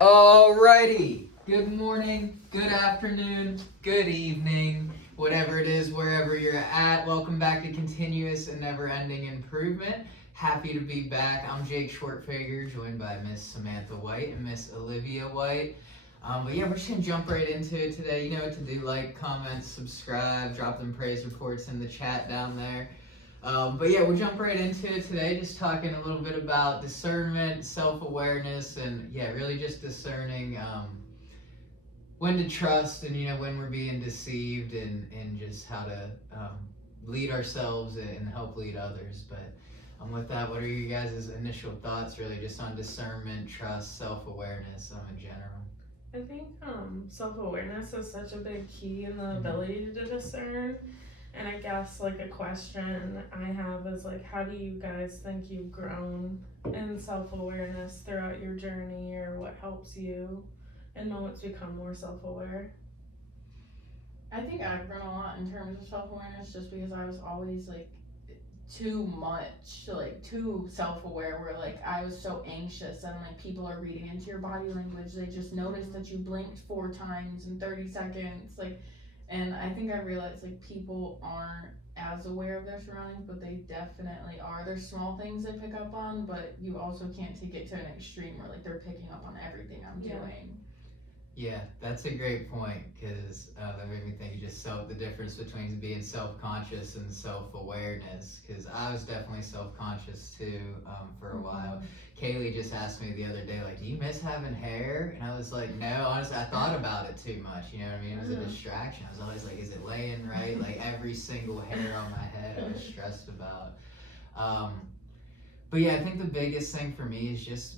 Alrighty. Good morning, good afternoon, good evening, whatever it is, wherever you're at. Welcome back to Continuous and Never Ending Improvement. Happy to be back. I'm Jake Shortfigure, joined by Miss Samantha White and Miss Olivia White. But yeah, we're just gonna jump right into it today. You know what to do: like, comment, subscribe, drop them praise reports in the chat down there. But yeah, we'll jump right into it today, just talking a little bit about discernment, self awareness, and yeah, really just discerning when to trust and when we're being deceived, and just how to lead ourselves and help lead others. But with that, what are you guys' initial thoughts, really, just on discernment, trust, self awareness, in general? I think self awareness is such a big key in the ability to discern. And I guess like a question I have is like, how do you guys think you've grown in self awareness throughout your journey, or what helps you in moments become more self aware? I think I've grown a lot in terms of self awareness just because I was always like too much, like too self aware, where like I was so anxious and like people are reading into your body language. They just noticed that you blinked 4 times in 30 seconds. And I think I realized like people aren't as aware of their surroundings, but they definitely are. There's small things they pick up on, but you also can't take it to an extreme where like they're picking up on everything I'm doing. Yeah, that's a great point because that made me think just the difference between being self conscious and self awareness. Because I was definitely self conscious too for a while. Kaylee just asked me the other day, like, "Do you miss having hair?" And I was like, "No, honestly, I thought about it too much. You know what I mean? It was a distraction. I was always like, is it laying right? Like every single hair on my head, I was stressed about." Um, but yeah, I think the biggest thing for me is just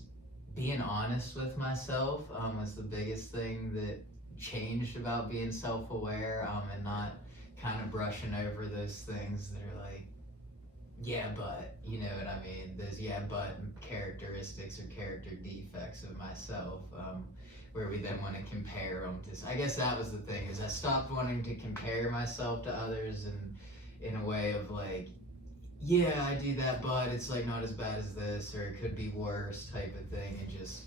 being honest with myself was the biggest thing that changed about being self-aware, and not kind of brushing over those things that are like, yeah, but you know what I mean, those yeah but characteristics or character defects of myself, where we then want to compare them to. I guess that was the thing, is I stopped wanting to compare myself to others, and in a way of like, yeah, I do that, but it's like not as bad as this, or it could be worse type of thing, and just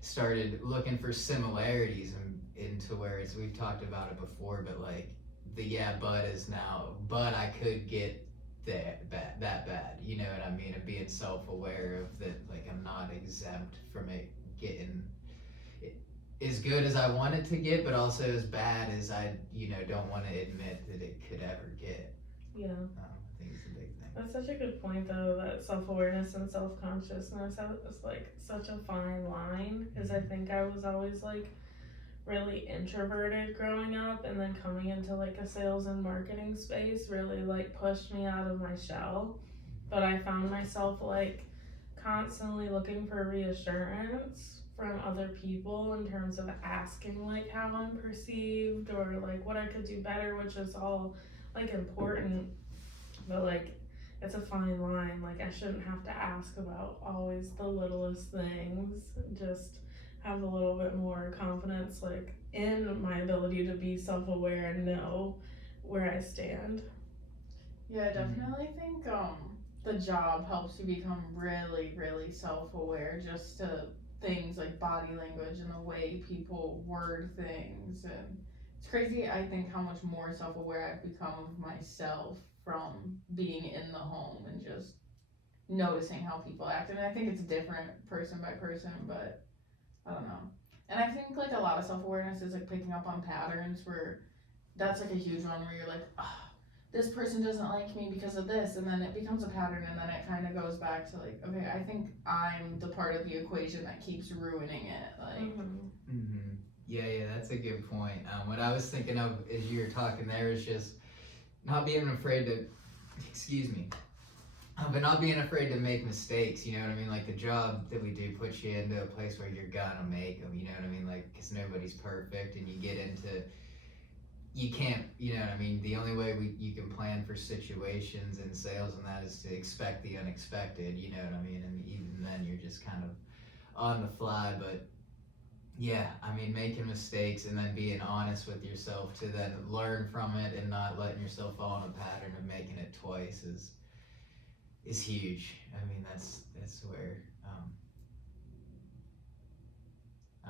started looking for similarities into where it's, we've talked about it before, but like the yeah, but is now, but I could get that bad, you know what I mean? Of being self aware of that, like I'm not exempt from it getting as good as I want it to get, but also as bad as I, don't want to admit that it could ever get. Yeah. I think it's a big thing. That's such a good point, though, that self awareness and self consciousness is like such a fine line. Because I think I was always like really introverted growing up, and then coming into like a sales and marketing space really like pushed me out of my shell. But I found myself like constantly looking for reassurance from other people in terms of asking like how I'm perceived, or like what I could do better, which is all like important. But like it's a fine line. Like I shouldn't have to ask about always the littlest things. Just have a little bit more confidence like in my ability to be self-aware and know where I stand. Yeah, I definitely think the job helps you become really, really self aware just to things like body language and the way people word things. And it's crazy, I think, how much more self aware I've become of myself from being in the home and just noticing how people act. And I think it's different person by person, but I don't know. And I think like a lot of self awareness is like picking up on patterns, where that's like a huge one where you're like, oh, this person doesn't like me because of this, and then it becomes a pattern, and then it kind of goes back to like, okay, I think I'm the part of the equation that keeps ruining it. Mm-hmm. Yeah, that's a good point. What I was thinking of as you were talking there is just not being afraid to, excuse me, but not being afraid to make mistakes. You know what I mean? Like the job that we do puts you into a place where you're gonna make them. You know what I mean? Like, because nobody's perfect, and you get into, you can't, you know what I mean? The only way you can plan for situations in sales and that is to expect the unexpected. You know what I mean? And even then, you're just kind of on the fly. But yeah, I mean, making mistakes and then being honest with yourself to then learn from it and not letting yourself fall in a pattern of making it twice is huge. I mean, that's where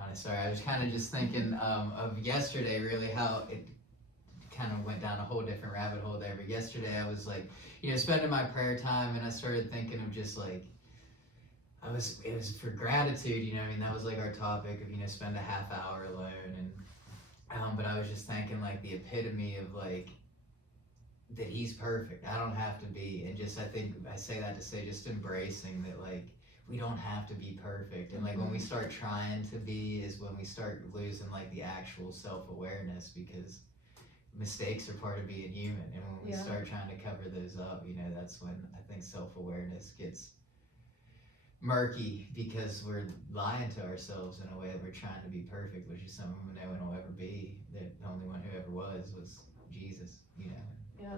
I honest. Sorry, I was kind of just thinking of yesterday, really, how it kind of went down a whole different rabbit hole there. But yesterday, I was like, spending my prayer time, and I started thinking of just like, it was for gratitude, I mean, that was like our topic of, spend a half hour alone. And, but I was just thinking like the epitome of like, that he's perfect. I don't have to be. And just, I think I say that to say just embracing that, like, we don't have to be perfect. And like when we start trying to be is when we start losing like the actual self-awareness, because mistakes are part of being human. And when we start trying to cover those up, that's when I think self-awareness gets murky, because we're lying to ourselves in a way that we're trying to be perfect, which is something no one will ever be. The only one who ever was Jesus, Yeah. Yeah.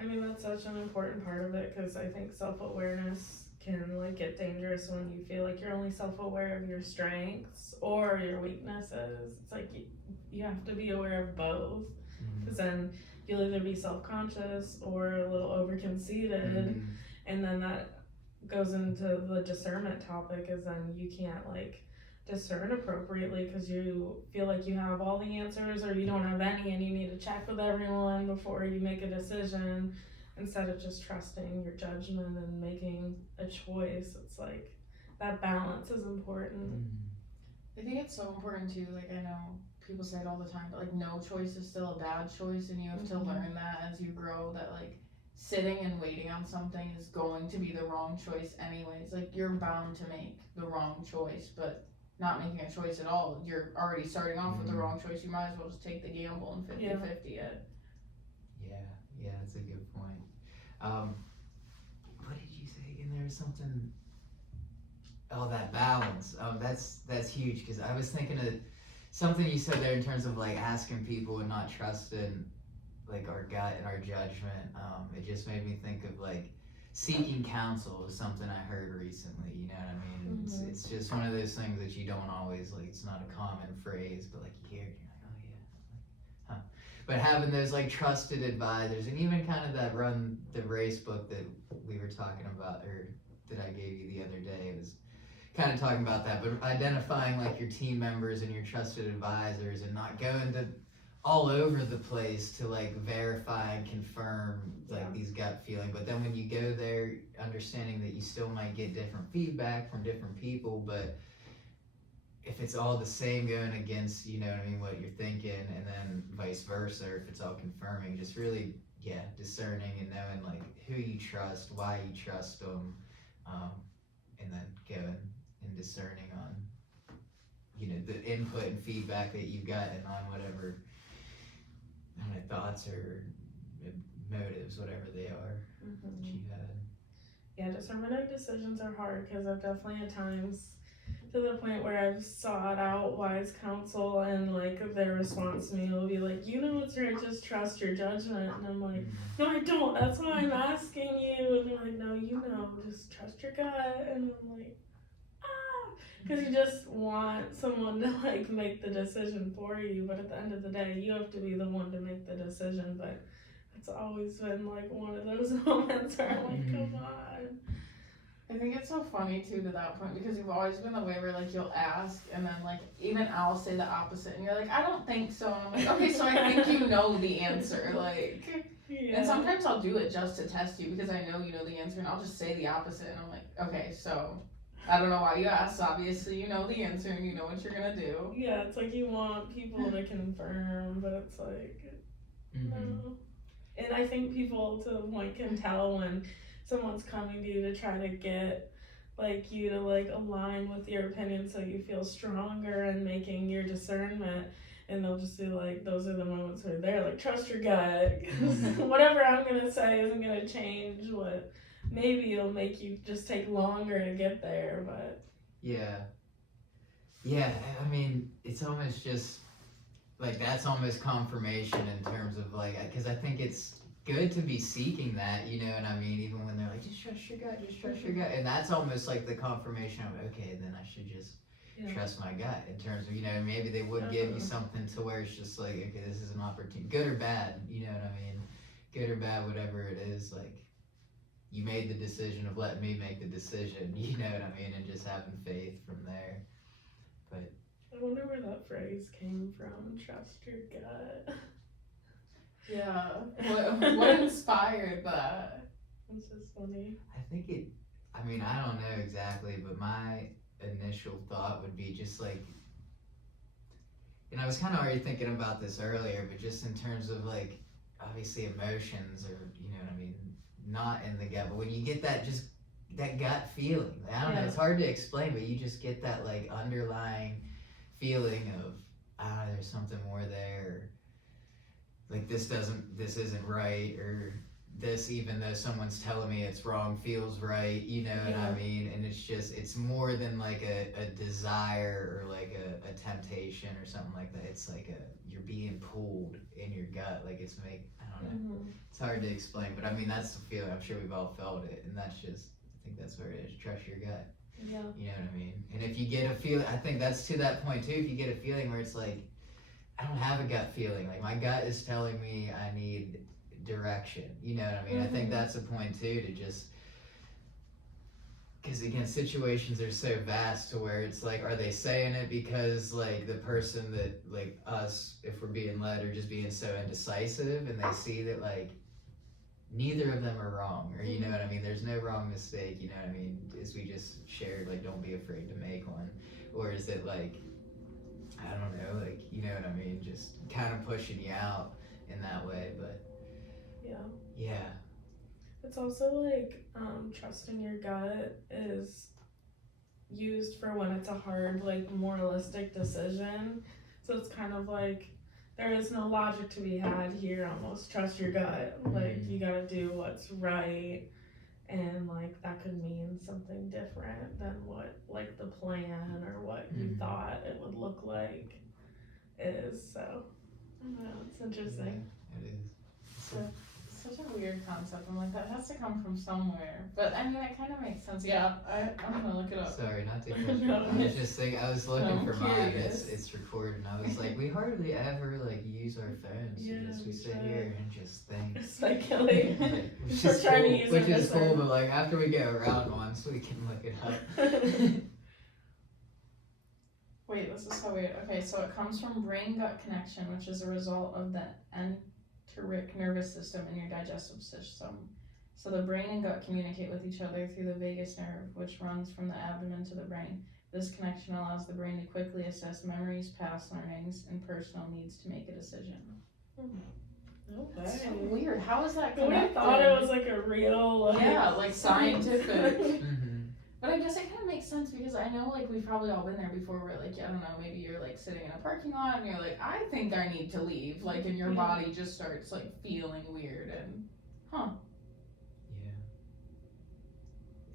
I mean, that's such an important part of it, because I think self-awareness can like get dangerous when you feel like you're only self-aware of your strengths or your weaknesses. It's like you have to be aware of both, because then you'll either be self-conscious or a little over-conceited, and then that goes into the discernment topic, is then you can't like discern appropriately because you feel like you have all the answers or you don't have any, and you need to check with everyone before you make a decision, instead of just trusting your judgment and making a choice. It's like that balance is important. I think it's so important too, like I know people say it all the time, but like no choice is still a bad choice, and you have to learn that as you grow, that like sitting and waiting on something is going to be the wrong choice anyways. Like you're bound to make the wrong choice, but not making a choice at all, you're already starting off with the wrong choice. You might as well just take the gamble and 50-50 it. Yeah, that's a good point. What did you say again? There was something. Oh, that balance. That's huge, because I was thinking of something you said there in terms of like asking people and not trusting like our gut and our judgment. It just made me think of like seeking counsel was something I heard recently. You know what I mean? It's just one of those things that you don't always like. It's not a common phrase, but like you hear it, you're like, oh yeah, huh. But having those like trusted advisors, and even kind of that Run the Race book that we were talking about, or that I gave you the other day, it was kind of talking about that, but identifying like your team members and your trusted advisors, and not going to all over the place to like verify and confirm like these gut feeling. But then when you go there, understanding that you still might get different feedback from different people, but if it's all the same going against, what you're thinking, and then vice versa, or if it's all confirming, just really, discerning and knowing like who you trust, why you trust them, and then going and discerning on, the input and feedback that you've gotten on whatever thoughts or motives, whatever they are, that you had. Yeah, discernment and decisions are hard, because I've definitely had times to the point where I've sought out wise counsel, and like their response to me will be like, what's right, just trust your judgment. And I'm like, no, I don't. That's why I'm asking you. And they're like, no, just trust your gut. And I'm like, because you just want someone to like make the decision for you, but at the end of the day, you have to be the one to make the decision. But it's always been like one of those moments where I'm like, come on. I think it's so funny too to that point, because you've always been the way where like you'll ask, and then like even I'll say the opposite, and you're like, I don't think so, and I'm like, okay, so I think you know the answer, like. And sometimes I'll do it just to test you, because I know you know the answer, and I'll just say the opposite, and I'm like, okay, so I don't know why you asked. Obviously, you know the answer and you know what you're gonna do. Yeah, it's like you want people to confirm, but it's like, no. And I think people to the point can tell when someone's coming to you to try to get like you to like align with your opinion, so you feel stronger in making your discernment. And they'll just be like, those are the moments where they're like, trust your gut. Whatever I'm gonna say isn't gonna change what. Maybe it'll make you just take longer to get there, but. Yeah, I mean, it's almost just, like, that's almost confirmation in terms of, like, because I think it's good to be seeking that, and I mean, even when they're like, just trust your gut, and that's almost like the confirmation of, okay, then I should just trust my gut, in terms of, maybe they would give you something to where it's just like, okay, this is an opportunity, good or bad, you know what I mean, good or bad, whatever it is, like, you made the decision of letting me make the decision, you know what I mean, and just having faith from there. But I wonder where that phrase came from. Trust your gut. Yeah. What inspired that? It's just funny. I think it. I mean, I don't know exactly, but my initial thought would be just like, and I was kind of already thinking about this earlier, but just in terms of like, obviously emotions, or you know what I mean, not in the gut, but when you get that just that gut feeling, I don't know, Yeah. it's hard to explain, but you just get that like underlying feeling of there's something more there, like this isn't right, or this, even though someone's telling me it's wrong, feels right, you know what I Yeah. mean? And it's just, it's more than like a desire, or like a temptation or something like that. It's like you're being pulled in your gut, like it's I don't know, Mm-hmm. it's hard to explain, but I mean that's the feeling. I'm sure we've all felt it, and that's just, I think that's where it is. Trust your gut. Yeah. You know what I mean? And if you get a feeling, I think that's to that point too. If you get a feeling where it's like, I don't have a gut feeling. Like my gut is telling me I need direction. You know what I mean? I think that's a point too, to just, because again, situations are so vast to where it's like, are they saying it because like the person that, like us, if we're being led, are just being so indecisive, and they see that like neither of them are wrong, or you know what I mean? There's no wrong mistake. You know what I mean? As we just shared, like don't be afraid to make one, or is it like, I don't know, like, you know what I mean? Just kind of pushing you out in that way, but Yeah. yeah. It's also like trusting your gut is used for when it's a hard, like moralistic decision. So it's kind of like there is no logic to be had here. Almost trust your gut. Like you gotta do what's right, and like that could mean something different than what like the plan or what you thought it would look like is. So I don't know. It's interesting. Yeah, it is. Such a weird concept. I'm like, that has to come from somewhere. But I mean, it kind of makes sense. Yeah, I'm gonna look it up. Sorry, not to cut you. No, I was just thinking, I was looking I'm for mine. curious. It's recorded, and I was like, we hardly ever like use our phones. Yeah, we we sit try. here and just think. Speculate. Like, which We're is trying to cool, use which it is this cool, way. but like after we get around one, so we can look it up. Wait, this is so weird. Okay, so it comes from brain-gut connection, which is a result of the enteric nervous system in your digestive system. So the brain and gut communicate with each other through the vagus nerve, which runs from the abdomen to the brain. This connection allows the brain to quickly assess memories, past learnings, and personal needs to make a decision. That's so weird. How is that I would connected? have thought it was like a real, like, Yeah, like scientific. Mm-hmm. But I guess it kind of makes sense because I know, like, we've probably all been there before where, like, I don't know, maybe you're, like, sitting in a parking lot and you're like, I think I need to leave. Like, and your body just starts, like, feeling weird and, Yeah.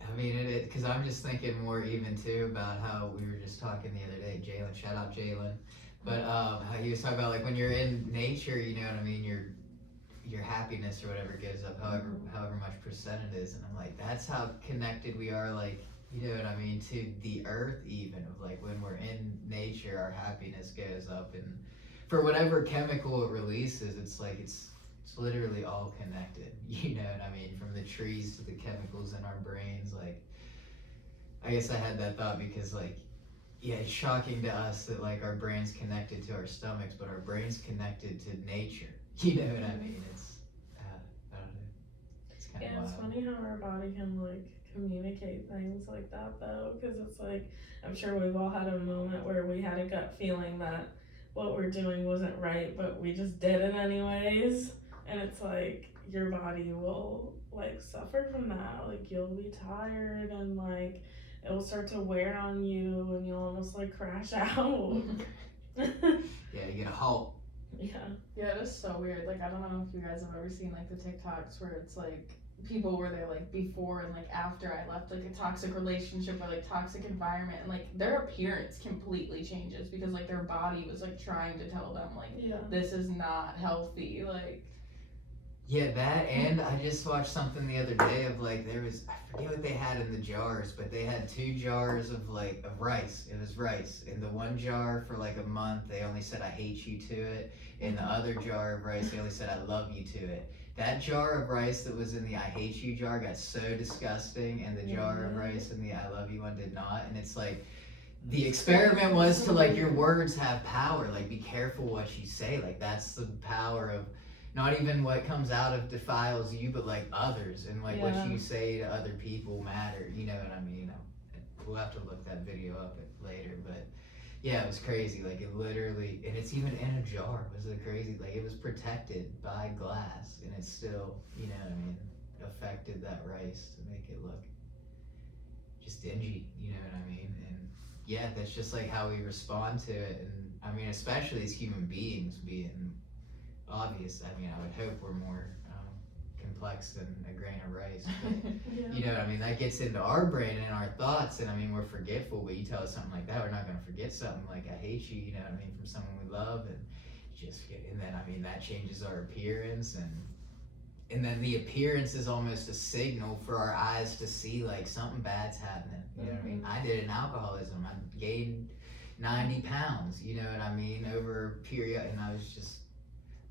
I mean, because I'm just thinking more even, too, about how we were just talking the other day, Jalen, shout out Jalen, but how he was talking about, like, when you're in nature, you know what I mean, your happiness or whatever goes up however much percent it is, and I'm like, that's how connected we are, like, you know what I mean, to the earth, even, of like when we're in nature, our happiness goes up, and for whatever chemical it releases, it's like it's literally all connected. You know what I mean? From the trees to the chemicals in our brains. Like, I guess I had that thought because, like, yeah, it's shocking to us that like our brains connected to our stomachs, but our brains connected to nature. You know what I mean? It's I don't know. It's kind of Yeah, it's funny how our body can like communicate things like that though, because it's like I'm sure we've all had a moment where we had a gut feeling that what we're doing wasn't right, but we just did it anyways, and it's like your body will like suffer from that. Like you'll be tired and like it will start to wear on you, and you'll almost like crash out. Yeah, you get a halt. Yeah. Yeah, it is so weird. Like, I don't know if you guys have ever seen, like, the TikToks where it's, like, people where they're, like, before and, like, after I left, like, a toxic relationship or, like, toxic environment. And, like, their appearance completely changes because, like, their body was, like, trying to tell them, like, this is not healthy. Like, yeah, that, and I just watched something the other day of like, there was, I forget what they had in the jars, but they had 2 jars of like, of rice. It was rice. In the one jar for like a month, they only said I hate you to it. In the other jar of rice, they only said I love you to it. That jar of rice that was in the I hate you jar got so disgusting, and the jar of rice in the I love you one did not. And it's like, the experiment was to like your words have power. Like be careful what you say. Like that's the power of not even what comes out of defiles you, but like others and like what Yeah. you say to other people matter. You know what I mean? We'll have to look that video up later, but yeah, it was crazy. Like it literally, and it's even in a jar. Was it crazy? Like it was protected by glass, and it still, you know what I mean, affected that rice to make it look just dingy. You know what I mean? And yeah, that's just like how we respond to it. And I mean, especially as human beings, being obvious. I mean, I would hope we're more complex than a grain of rice. But, Yeah. you know what I mean? That gets into our brain and our thoughts, and I mean, we're forgetful. But you tell us something like that, we're not going to forget something like "I hate you." You know what I mean? From someone we love, and and then I mean that changes our appearance, and then the appearance is almost a signal for our eyes to see like something bad's happening. You know what I mean? I did an alcoholism. I gained 90 pounds. You know what I mean? Over a period, and I was just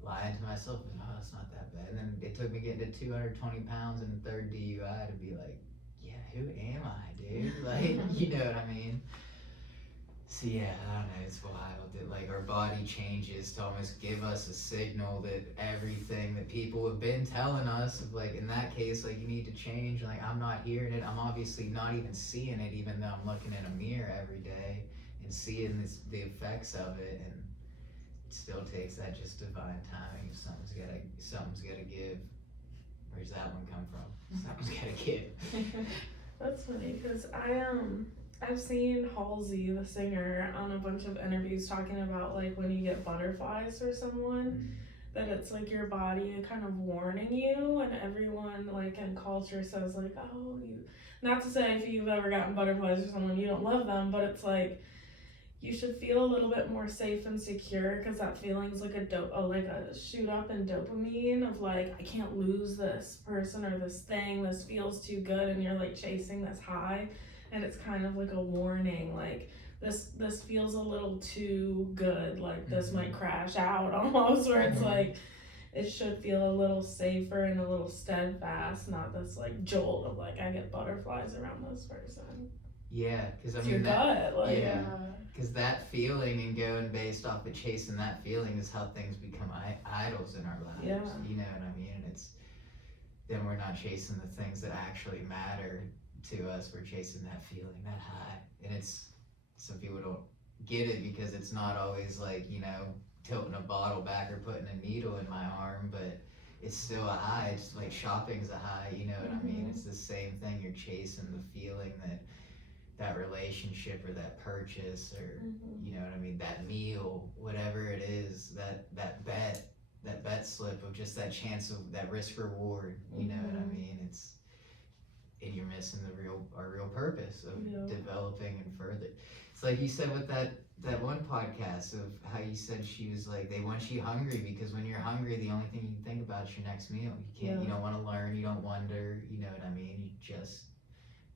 lying to myself, and oh, it's not that bad. And then it took me getting to 220 pounds and the third DUI to be like, yeah, who am I, dude? Like, you know what I mean? So yeah, I don't know, it's wild that like our body changes to almost give us a signal that everything that people have been telling us of like in that case, like you need to change, like I'm not hearing it, I'm obviously not even seeing it even though I'm looking in a mirror every day and seeing the effects of it, and it still takes that just divine timing. Something's gotta give. Where's that one come from? Something's gotta give. That's funny because I've seen Halsey, the singer, on a bunch of interviews talking about like when you get butterflies for someone, that it's like your body kind of warning you, and everyone like in culture says like, oh, you. Not to say if you've ever gotten butterflies for someone you don't love them, but it's like you should feel a little bit more safe and secure because that feeling's like like a shoot up in dopamine of like I can't lose this person or this thing, this feels too good, and you're like chasing this high, and it's kind of like a warning like this feels a little too good, like this might crash out almost, where it's like it should feel a little safer and a little steadfast, not this like jolt of like I get butterflies around this person. Yeah, because I It's mean your that. gut, like Yeah, because that feeling and going based off of chasing that feeling is how things become idols in our lives. Yeah. You know what I mean? And it's then we're not chasing the things that actually matter to us. We're chasing that feeling, that high, and it's some people don't get it because it's not always like tilting a bottle back or putting a needle in my arm, but it's still a high. It's like shopping's a high. You know what I mean? It's the same thing. You're chasing the feeling that relationship or that purchase or you know what I mean, that meal, whatever it is, that bet slip of just that chance of that risk reward, you know what I mean? And you're missing our real purpose of developing and further. It's like you said with that one podcast of how you said she was like they want you hungry because when you're hungry the only thing you can think about is your next meal. You don't want to learn, you don't wonder, you know what I mean? You just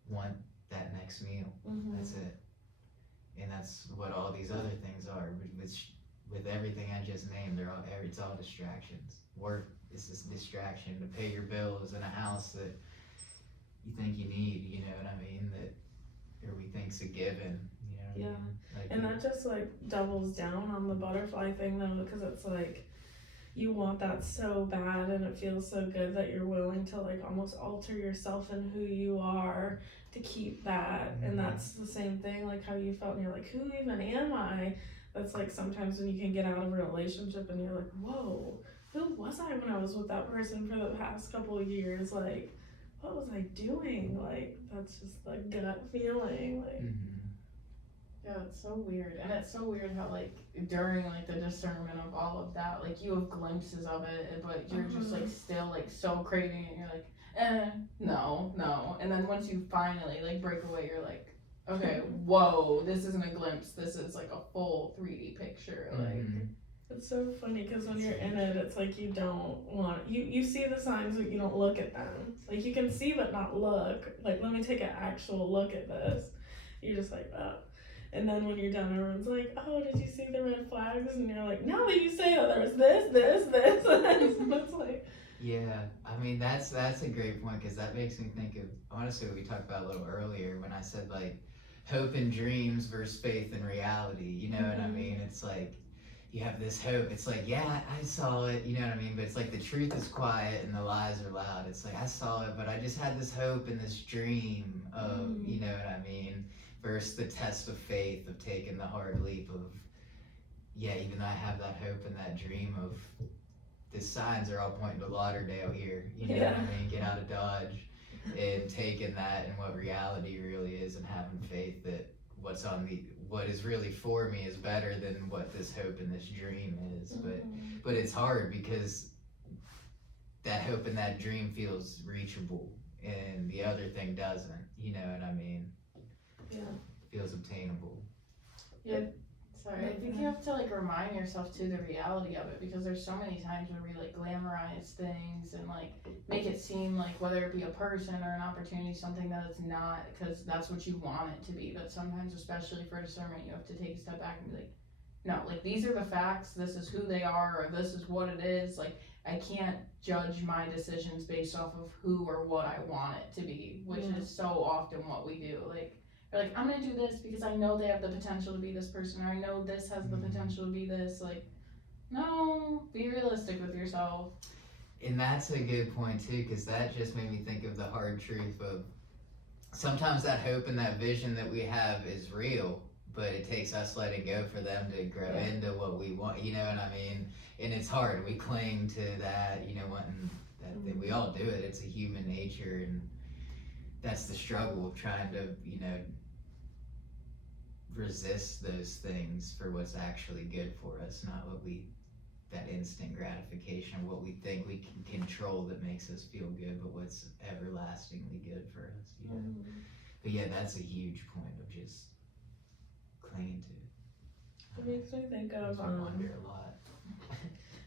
want that next meal. That's it. And that's what all these other things are. With everything I just named, it's all distractions. Work is this distraction to pay your bills in a house that you think you need. You know what I mean? Or we think's a given. You know what I mean? Like, and that just like doubles down on the butterfly thing though, because it's like you want that so bad and it feels so good that you're willing to like almost alter yourself and who you are to keep that. And that's the same thing like how you felt and you're like, who even am I? That's like sometimes when you can get out of a relationship and you're like, whoa, who was I when I was with that person for the past couple of years? Like, what was I doing? Like, that's just the gut feeling. Like, yeah, it's so weird. And it's so weird how like during like the discernment of all of that, like you have glimpses of it, but you're just like still like so craving it, and you're like, no. And then once you finally like break away, you're like, okay, whoa, this isn't a glimpse, this is like a full 3D picture. Like it's so funny because when you're in it, it's like you don't want you see the signs but you don't look at them. Like you can see but not look. Like let me take an actual look at this. You're just like, oh. And then when you're done, everyone's like, oh, did you see the red flags? And you're like, no, but you say that there was this. And it's like, yeah, I mean that's a great point because that makes me think of honestly what we talked about a little earlier when I said like hope and dreams versus faith and reality. You know what I mean? It's like you have this hope. It's like, yeah, I saw it. You know what I mean? But it's like the truth is quiet and the lies are loud. It's like I saw it, but I just had this hope and this dream of, you know what I mean? Versus the test of faith of taking the hard leap of, yeah, even though I have that hope and that dream of the signs are all pointing to Lauderdale here. You know what I mean? Get out of Dodge, and taking that and what reality really is, and having faith that what is really for me is better than what this hope and this dream is. But it's hard because that hope and that dream feels reachable, and the other thing doesn't. You know what I mean? Yeah. Feels obtainable. Yeah. Sorry, I think you have to like remind yourself to the reality of it, because there's so many times where we like glamorize things and like make it seem like, whether it be a person or an opportunity, something that it's not, because that's what you want it to be. But sometimes, especially for discernment, you have to take a step back and be like, no, like these are the facts, this is who they are, or this is what it is. Like I can't judge my decisions based off of who or what I want it to be, which is so often what we do. Like they're like, I'm gonna do this because I know they have the potential to be this person, or I know this has the potential to be this. Like, no, be realistic with yourself. And that's a good point too, because that just made me think of the hard truth of sometimes that hope and that vision that we have is real, but it takes us letting go for them to grow into what we want. You know what I mean? And it's hard. We cling to that, you know, wanting that we all do it. It's a human nature, and that's the struggle of trying to, you know, resist those things for what's actually good for us, not what that instant gratification, what we think we can control that makes us feel good, but what's everlastingly good for us, you know. But yeah, that's a huge point of just clinging to. It makes me think of I wonder a lot.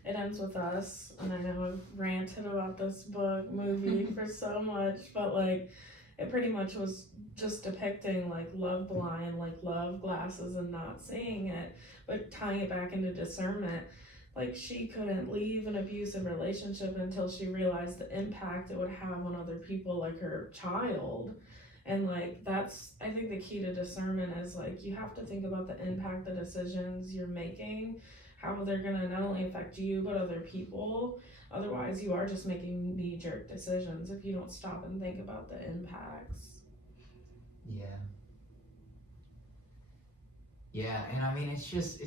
It Ends With Us, and I know I've ranted about this book, movie for so much, but like it pretty much was just depicting like love blind, like love glasses and not seeing it, but tying it back into discernment. Like she couldn't leave an abusive relationship until she realized the impact it would have on other people, like her child. And like that's, I think the key to discernment is like you have to think about the impact the decisions you're making, how they're gonna not only affect you but other people. Otherwise you are just making knee-jerk decisions if you don't stop and think about the impacts. Yeah, and I mean it's just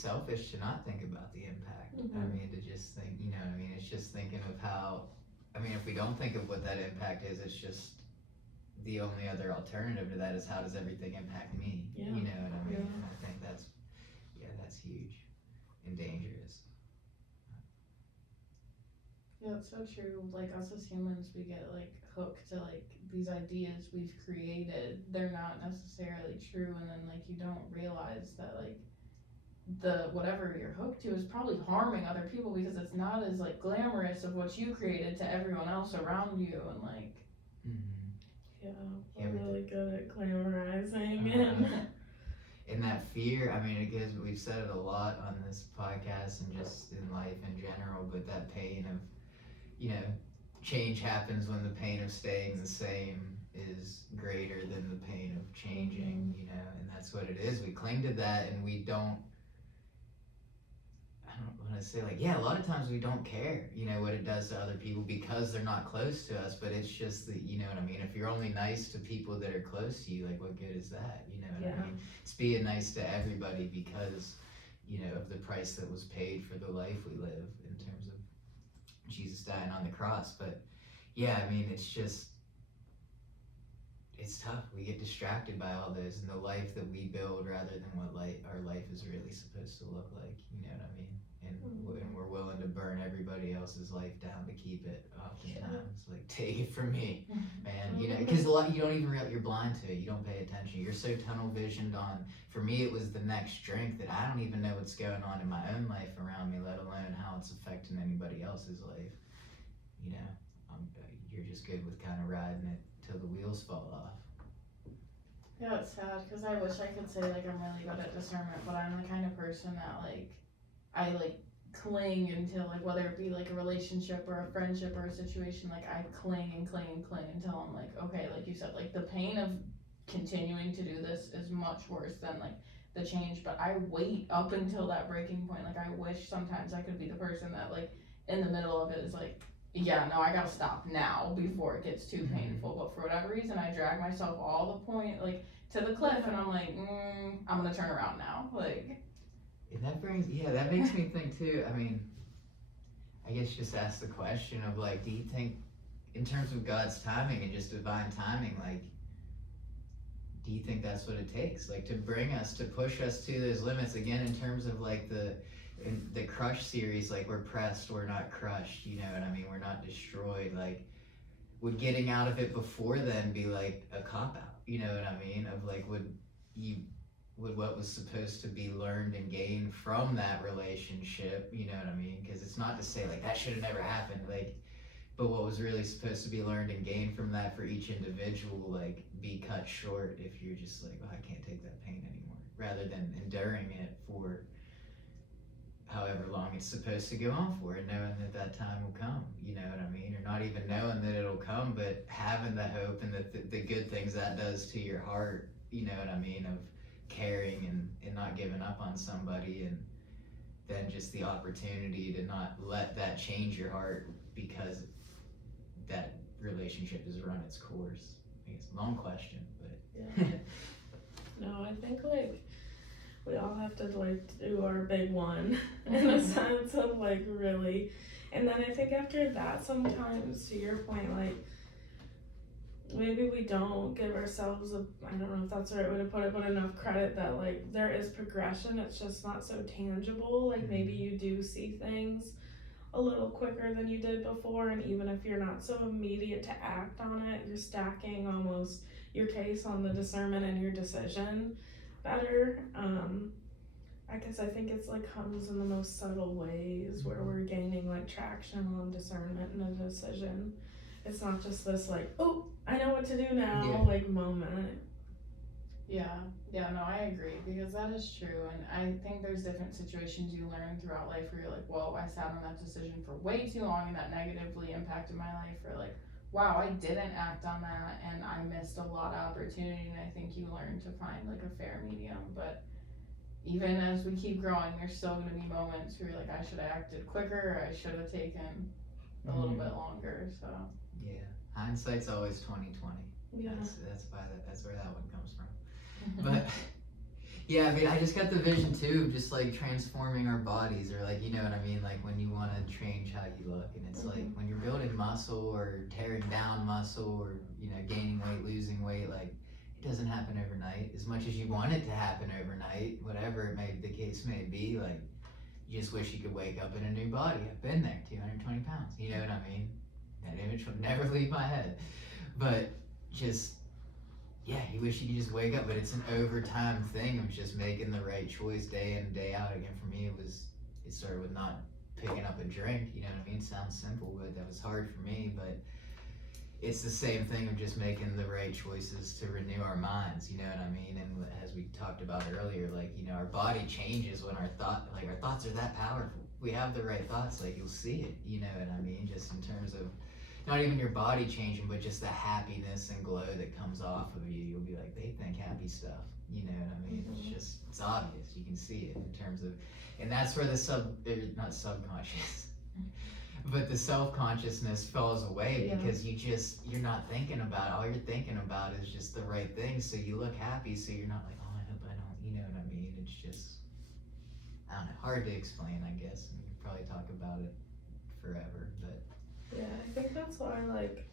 selfish to not think about the impact. I mean, to just think, you know what I mean? It's just thinking of how, I mean, if we don't think of what that impact is, it's just the only other alternative to that is how does everything impact me? Yeah. You know what I mean? Yeah. And I think that's huge and dangerous. Yeah, it's so true. Like us as humans, we get like hooked to like these ideas we've created. They're not necessarily true, and then like you don't realize that like the whatever you're hooked to is probably harming other people, because it's not as like glamorous of what you created to everyone else around you. And like we're really good at glamorizing and that fear, I mean, it gives, we've said it a lot on this podcast and just in life in general, but that pain of, you know, change happens when the pain of staying the same is greater than the pain of changing, you know, and that's what it is. We cling to that, and we don't, I don't want to say like, yeah, a lot of times we don't care, you know, what it does to other people because they're not close to us, but it's just that, you know what I mean? If you're only nice to people that are close to you, like what good is that? You know what I mean? It's being nice to everybody because, you know, of the price that was paid for the life we live in terms of Jesus dying on the cross. But yeah, I mean, it's just, it's tough. We get distracted by all those and the life that we build rather than what our life is really supposed to look like. You know what I mean? And we're willing to burn everybody else's life down to keep it. Oftentimes, like take it from me, man. You know, because a lot you don't even you're blind to it. You don't pay attention. You're so tunnel visioned on. For me, it was the next drink that I don't even know what's going on in my own life around me, let alone how it's affecting anybody else's life. You know, you're just good with kind of riding it till the wheels fall off. Yeah, it's sad because I wish I could say like I'm really good at discernment, but I'm the kind of person that like I like cling until like whether it be like a relationship or a friendship or a situation, like I cling and cling and cling until I'm like, okay, like you said, like the pain of continuing to do this is much worse than like the change. But I wait up until that breaking point. Like I wish sometimes I could be the person that like in the middle of it is like, yeah, no, I gotta stop now before it gets too painful. But for whatever reason, I drag myself all the point like to the cliff, and I'm like, I'm gonna turn around now. Like, And that makes me think too. I mean, I guess just ask the question of like, do you think, in terms of God's timing and just divine timing, like, do you think that's what it takes, like, to bring us, to push us to those limits again, in terms of like in the crush series, like we're pressed, we're not crushed, you know what I mean? We're not destroyed. Like, would getting out of it before then be like a cop out? You know what I mean? Of like, would what was supposed to be learned and gained from that relationship, you know what I mean? Because it's not to say like that should have never happened, like, but what was really supposed to be learned and gained from that for each individual, like, be cut short if you're just like, oh, I can't take that pain anymore, rather than enduring it for however long it's supposed to go on for, and knowing that that time will come, you know what I mean? Or not even knowing that it'll come, but having the hope and the good things that does to your heart, you know what I mean? Of caring and not giving up on somebody, and then just the opportunity to not let that change your heart because that relationship has run its course. I think it's a long question, but Yeah. No, I think like we all have to like do our big one in a sense of like really, and then I think after that sometimes, to your point, like maybe we don't give ourselves I don't know if that's the right way to put it, but enough credit that like there is progression, it's just not so tangible. Like maybe you do see things a little quicker than you did before, and even if you're not so immediate to act on it, you're stacking almost your case on the discernment and your decision better. I guess I think it's like comes in the most subtle ways where we're gaining like traction on discernment and a decision. It's not just this like, oh, I know what to do now, like moment. Yeah, no, I agree, because that is true, and I think there's different situations you learn throughout life where you're like, whoa, I sat on that decision for way too long and that negatively impacted my life, or like, wow, I didn't act on that and I missed a lot of opportunity, and I think you learn to find like a fair medium. But even as we keep growing, there's still gonna be moments where you're like, I should have acted quicker, or I should have taken a little bit longer, so. Yeah, hindsight's always 20/20. Yeah. That's where that one comes from. But yeah, I mean, I just got the vision too of just like transforming our bodies, or like, you know what I mean, like when you want to change how you look, and it's like when you're building muscle or tearing down muscle, or you know, gaining weight, losing weight, like it doesn't happen overnight. As much as you want it to happen overnight, whatever it may the case may be, like you just wish you could wake up in a new body. I've been there, 220 pounds, you know what I mean? That image will never leave my head. But just, yeah, you wish you could just wake up, but it's an overtime thing of just making the right choice day in and day out. Again, for me, it started with not picking up a drink, you know what I mean? Sounds simple, but that was hard for me. But it's the same thing of just making the right choices to renew our minds, you know what I mean? And as we talked about earlier, like, you know, our body changes when our thoughts are that powerful. We have the right thoughts, like you'll see it, you know what I mean? Just in terms of not even your body changing, but just the happiness and glow that comes off of you. You'll be like, they think happy stuff, you know what I mean? It's obvious, you can see it in terms of, and that's where the not subconscious, but the self-consciousness falls away, because you're not thinking about it. All you're thinking about is just the right thing, so you look happy, so you're not like, oh, I hope I don't, you know what I mean? It's just, I don't know, hard to explain, I guess. We could probably talk about it forever, but yeah, I think that's why like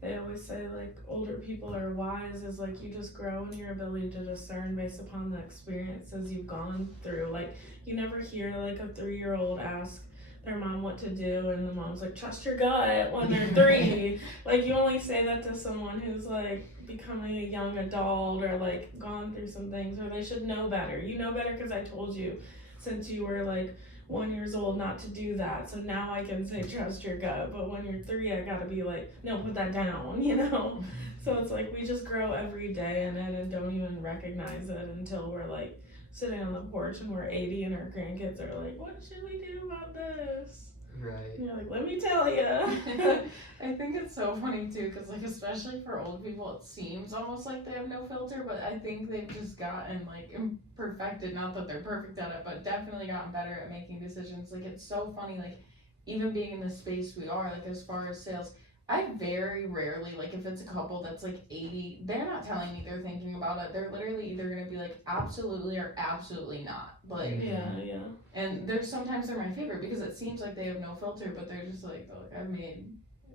they always say like older people are wise, is like you just grow in your ability to discern based upon the experiences you've gone through. Like you never hear like a 3-year-old ask their mom what to do, and the mom's like, trust your gut when they're 3. Like you only say that to someone who's like becoming a young adult, or like gone through some things, or they should know better. You know better because I told you since you were like 1 years old not to do that, so now I can say trust your gut. But when you're 3, I gotta be like, no, put that down, you know? So it's like we just grow every day in it and don't even recognize it until we're like sitting on the porch and we're 80 and our grandkids are like, what should we do about this? Right. You're like, let me tell you. I think it's so funny too, because like especially for old people, it seems almost like they have no filter, but I think they've just gotten like perfected. Not that they're perfect at it, but definitely gotten better at making decisions. Like it's so funny, like even being in the space we are, like as far as sales. I very rarely, like if it's a couple that's like 80, they're not telling me they're thinking about it. They're literally either gonna be like absolutely or absolutely not. Like Yeah. and there's sometimes they're my favorite because it seems like they have no filter, but they're just like, oh, I've made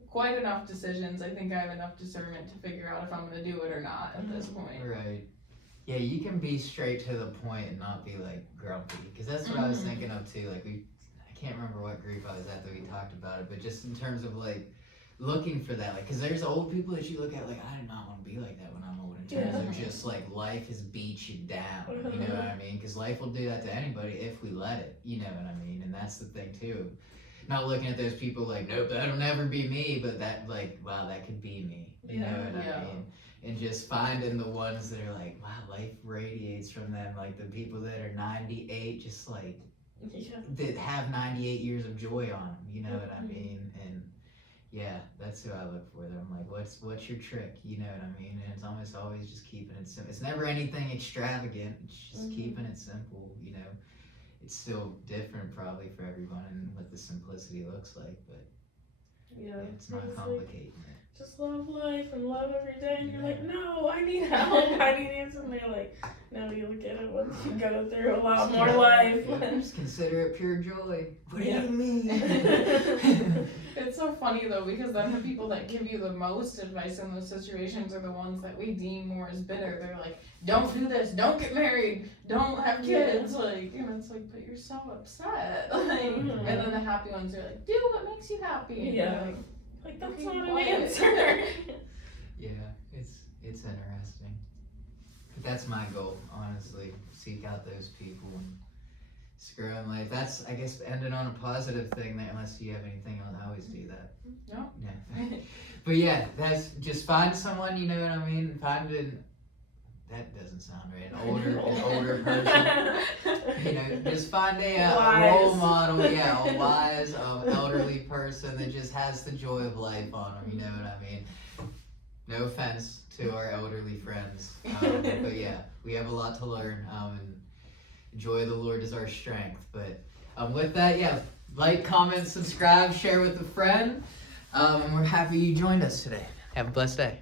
quite enough decisions. I think I have enough discernment to figure out if I'm gonna do it or not at this point. Right. Yeah, you can be straight to the point and not be like grumpy, because that's what I was thinking of too. Like I can't remember what group I was at that we talked about it, but just in terms of like looking for that, like, because there's old people that you look at like, I do not want to be like that when I'm old, in terms of just like life has beat you down, you know what I mean? Because life will do that to anybody if we let it, you know what I mean? And that's the thing too, not looking at those people like, nope, that'll never be me, but that like, wow, that could be me, you know what I mean? And just finding the ones that are like, wow, life radiates from them, like the people that are 98, just like that have 98 years of joy on them, you know what I mean? And yeah, that's who I look for. That I'm like, what's your trick? You know what I mean? And it's almost always just keeping it simple. It's never anything extravagant. It's just keeping it simple. You know, it's still different probably for everyone and what the simplicity looks like, but it's not complicating it. Just love life and love every day, and you're like, no, I need help, I need answers, and they're like, no, you'll get it once you go through a lot more life. Just consider it pure joy. What do you mean? It's so funny though, because then the people that give you the most advice in those situations are the ones that we deem more as bitter. They're like, don't do this, don't get married, don't have kids, like, and it's like, but you're so upset, like, and then the happy ones are like, do what makes you happy. Like that's not an answer. Yeah, it's interesting. But that's my goal, honestly. Seek out those people and screw in life. That's, I guess, ending on a positive thing there, unless you have anything else. I always do that. No. Yeah. But yeah, that's just find someone, you know what I mean? That doesn't sound right. An older person. You know, just find a role model, a wise, elderly person that just has the joy of life on them, you know what I mean? No offense to our elderly friends, but yeah, we have a lot to learn, and joy of the Lord is our strength. But with that, like, comment, subscribe, share with a friend, and we're happy you joined us today. Have a blessed day.